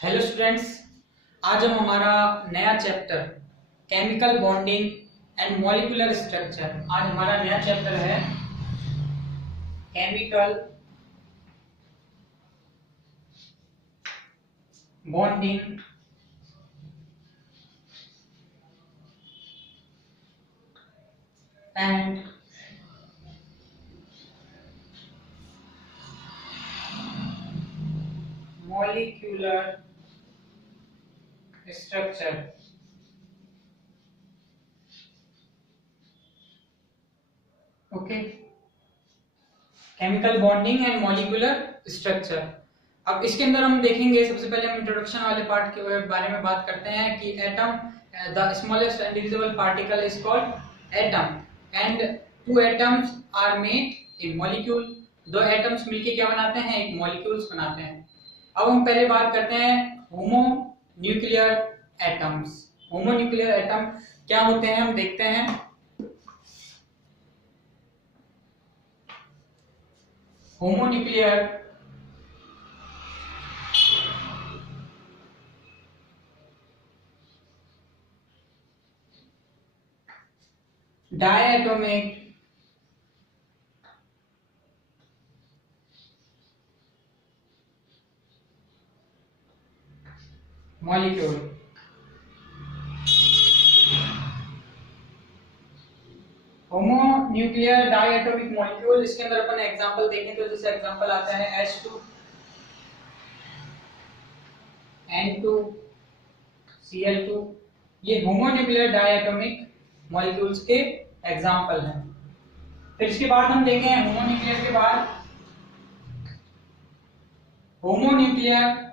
Hello students. आज हम हमारा नया chapter chemical bonding and molecular structure आज हमारा नया चैप्टर है chemical bonding and molecular structure. Okay, chemical bonding and molecular structure. अब इसके अंदर हम देखेंगे, सबसे पहले हम इंट्रोडक्शन वाले पार्ट के बारे में बात करते हैं कि atom, the smallest individual particle is called atom and two atoms are made a molecule. दो एटम्स मिलके क्या बनाते हैं? एक मॉलिक्यूल्स बनाते हैं। अब हम पहले बात करते हैं homo nuclear atoms. Homo nuclear atom क्या होते हैं हम देखते हैं। Homo nuclear diatomic molecule. Homo nuclear diatomic molecule, इसके अंदर अपन एग्जांपल देखें तो जैसे एग्जांपल आता है H2 N2 Cl2। ये होमो न्यूक्लियर डायटोमिक मॉलिक्यूल्स के एग्जांपल हैं। फिर इसके बाद हम देखें होमो न्यूक्लियर के बाद homo nuclear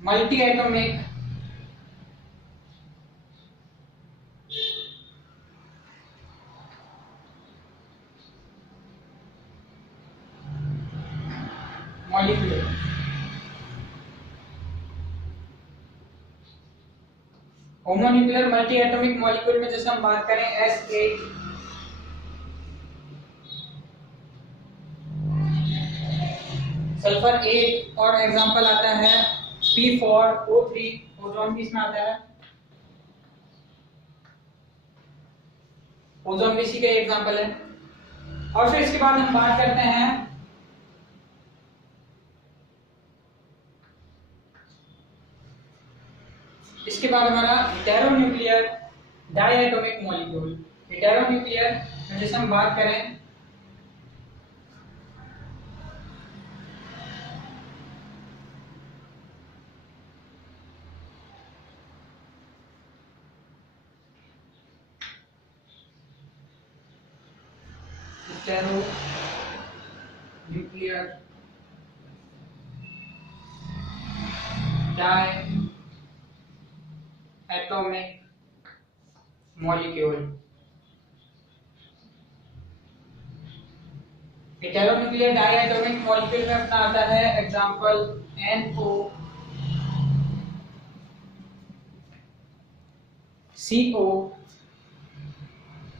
multi atomic molecule. Homo nuclear multi atomic molecule में जैसे हम बात करें S8 सल्फर 8 और एग्जांपल आता है P4O3 ओजोन भी इसमें आता है। ओजोन भी इसी का एग्जांपल है। और फिर इसके बाद हम बात करते हैं इसके बाद हमारा हेटेरोन्यूक्लियर डायटोमिक मॉलिक्यूल। हेटेरोन्यूक्लियर में जैसे हम बात करें हेटेरोन्यूक्लियर डायटोमिक मॉलिक्यूल। हेटेरोन्यूक्लियर डायटोमिक मॉलिक्यूल में अपना आता है एग्जांपल NOCO,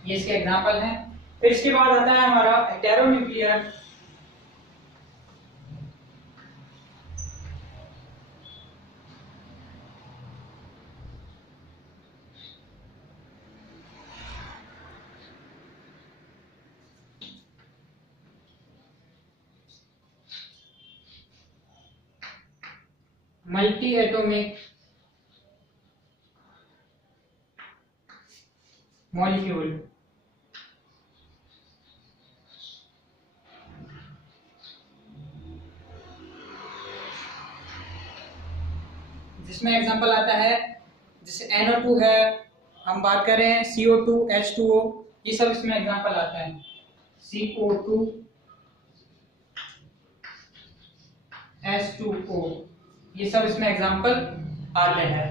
ये इसके एग्जांपल हैं। फिर इसके बाद आता है हमारा हेटेरोन्यूक्लियर मल्टी एटॉमिक मॉलिक्यूल। जिसमें एग्जांपल आता है जैसे NO2 है, हम बात करें CO2 H2O, ये सब इसमें एग्जांपल आता है। CO2 H2O, ये सब इसमें एग्जांपल आते हैं।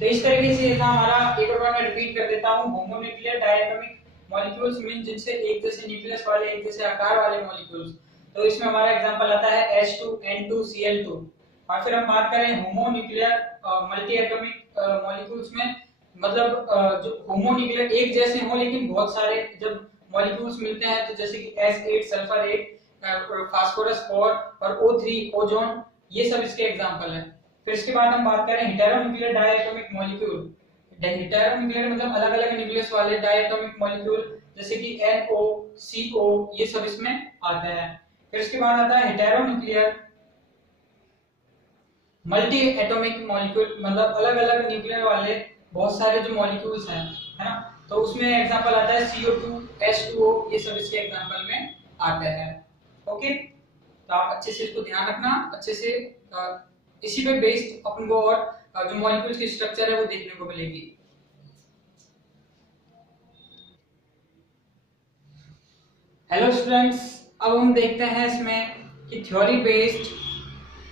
तो इस तरीके से था हमारा, एक बार मैं रिपीट कर देता हूं। होमोन्यूक्लियर डायटोमिक मॉलिक्यूल्स मीन जिनसे एक जैसे न्यूक्लियस वाले, एक जैसे आकार वाले मॉलिक्यूल्स। तो इसमें हमारा एग्जांपल आता है H2 N2 Cl2। और फिर हम बात करें होमोन्यूक्लियर मल्टी एटॉमिक मॉलिक्यूल्स में, मतलब जो होमोन्यूक्लियर एक जैसे हो लेकिन बहुत सारे जब मॉलिक्यूल्स मिलते हैं, तो जैसे कि S8 सल्फर 8 फास्फोरस 4 और O3 ओजोन, ये सब इसके एग्जांपल हैं। फिर इसके बाद हम बात करें हेटेरोन्यूक्लियर डायटोमिक मॉलिक्यूल। हेटेरोन्यूक्लियर मतलब अलग अलग न्यूक्लियस वाले डायटोमिक मॉलिक्यूल, जैसे कि NO CO, ये सब इसमें आते हैं। फिर इसके बाद आता है हेटेरोन्यूक्लियर मल्टी एटॉमिक मॉलिक्यूल, मतलब अलग अलग न्यूक्लियर वाले बहुत सारे जो मॉलिक्यूल्स हैं, है ना, तो उसमें एग्जांपल आता है CO2 H2O, ये सब इसके एग्जांपल में आते हैं। ओके, तो आप अच्छे से इसको ध्यान रखना, अच्छे से इसी पे बेस्ड अपन को और जो मॉलिक्यूल्स की स्ट्रक्चर है वो देखने को मिलेगी। हेलो स्टूडेंट्स, अब हम देखते हैं इसमें कि थ्योरी बेस्ड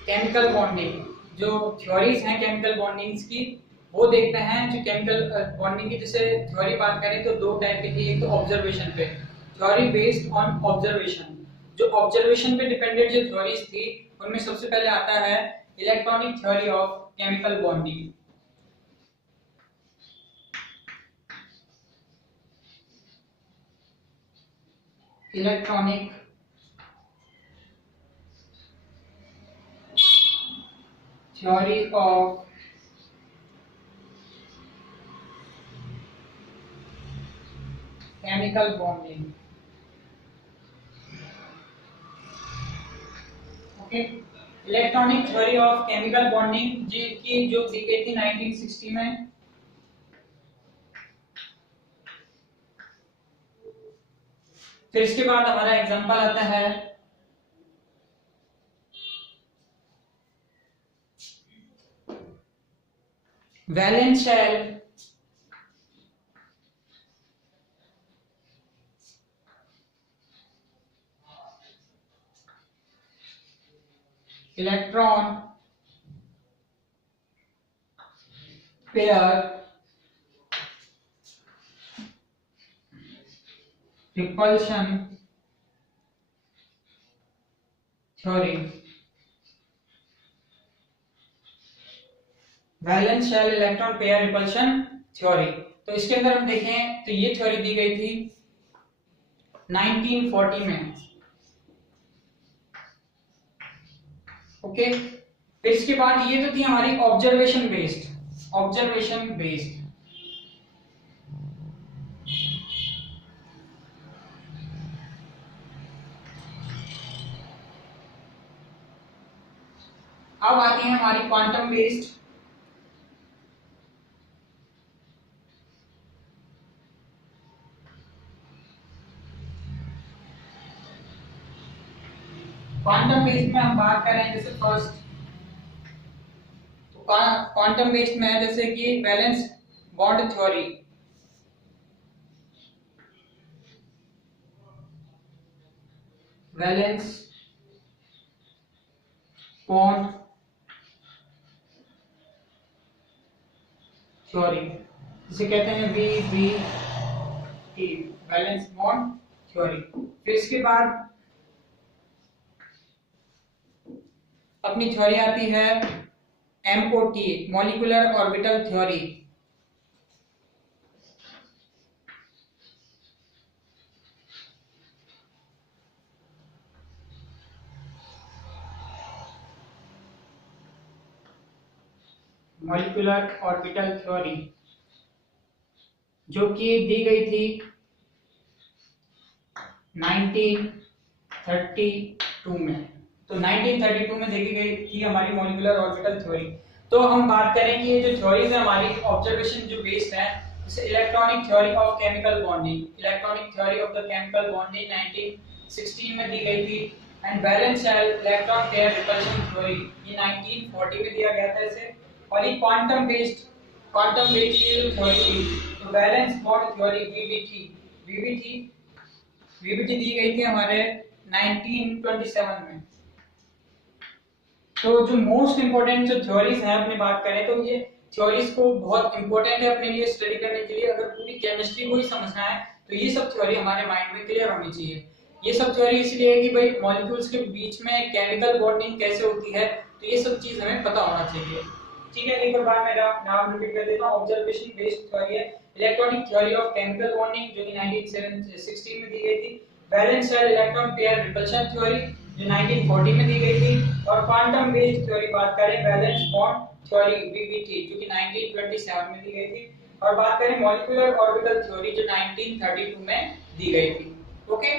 केमिकल बॉन्डिंग, जो थ्योरीज हैं केमिकल बॉन्डिंग्स की वो देखते हैं। जो केमिकल बॉन्डिंग की जैसे थ्योरी बात करें तो दो टाइप की थी, एक तो ऑब्जर्वेशन पे, थ्योरी बेस्ड ऑन ऑब्जर्वेशन। जो ऑब्जर्वेशन पे डिपेंडेंट जो थ्योरीज थी उनमें सबसे पहले आता है electronic theory of chemical bonding. Electronic theory of chemical bonding. Okay, electronic theory of chemical bonding की जो दी गई थी 1960 में। फिर इसके बाद हमारा एग्जांपल आता है valence shell electron pair repulsion theory. Valence shell electron pair repulsion theory, तो इसके अंदर हम देखें तो ये थ्योरी दी गई थी 1940 में। ओके, फिर इसके बाद ये तो थी हमारी ऑब्जर्वेशन बेस्ड, ऑब्जर्वेशन बेस्ड। अब आती है हमारी क्वांटम बेस्ड। क्वांटम बेस्ड में हम बात करें जैसे फर्स्ट, तो क्वांटम बेस्ड में है जैसे कि valence bond theory, valence bond theory, जिसे कहते हैं VBT, वैलेंस बॉन्ड थ्योरी। फिर इसके बाद अपनी थ्योरी आती है MOT, molecular orbital theory. Molecular orbital theory जो कि दी गई थी 1932 में। तो 1932 में देखी गई थी हमारी मॉलिक्यूलर ऑर्बिटल थ्योरी। तो हम बात करें कि ये जो थ्योरीज है हमारी ऑब्जर्वेशन जो बेस्ड है, जैसे electronic theory of chemical bonding, electronic theory of the chemical bonding 1916 में दी गई थी। And valence shell electron pair repulsion theory, ये 1940 में दिया गया था इसे। और ये क्वांटम बेस्ड थ्योरी थी, तो वैलेंस बॉन्ड थ्योरी VBT दी गई थी हमारे 1927 में। तो जो मोस्ट इंपोर्टेंट जो थ्योरीज हैं अपनी बात करें तो ये थ्योरीज को बहुत इंपॉर्टेंट है अपने लिए स्टडी करने के लिए। अगर पूरी केमिस्ट्री को ही समझना है तो ये सब थ्योरी हमारे माइंड में क्लियर होनी चाहिए। ये सब थ्योरी इसलिए है कि भाई मॉलिक्यूल्स के बीच में केमिकल बॉन्डिंग कैसे होती है, तो ये सब चीज हमें पता होना चाहिए। ठीक है, एक बार मैं नाम रिपीट कर देता हूं। ऑब्जर्वेशन बेस्ड थ्योरी है, electronic theory of chemical bonding जो कि 1916 में दी गई थी, valence shell electron pair repulsion theory जो 1940 में दी गई थी, और क्वांटम बेस्ड थ्योरी बात करें वैलेंस बॉन्ड थ्योरी वीबीटी जो कि 1927 में दी गई थी, और बात करें मॉलिक्यूलर ऑर्बिटल थ्योरी जो 1932 में दी गई थी। ओके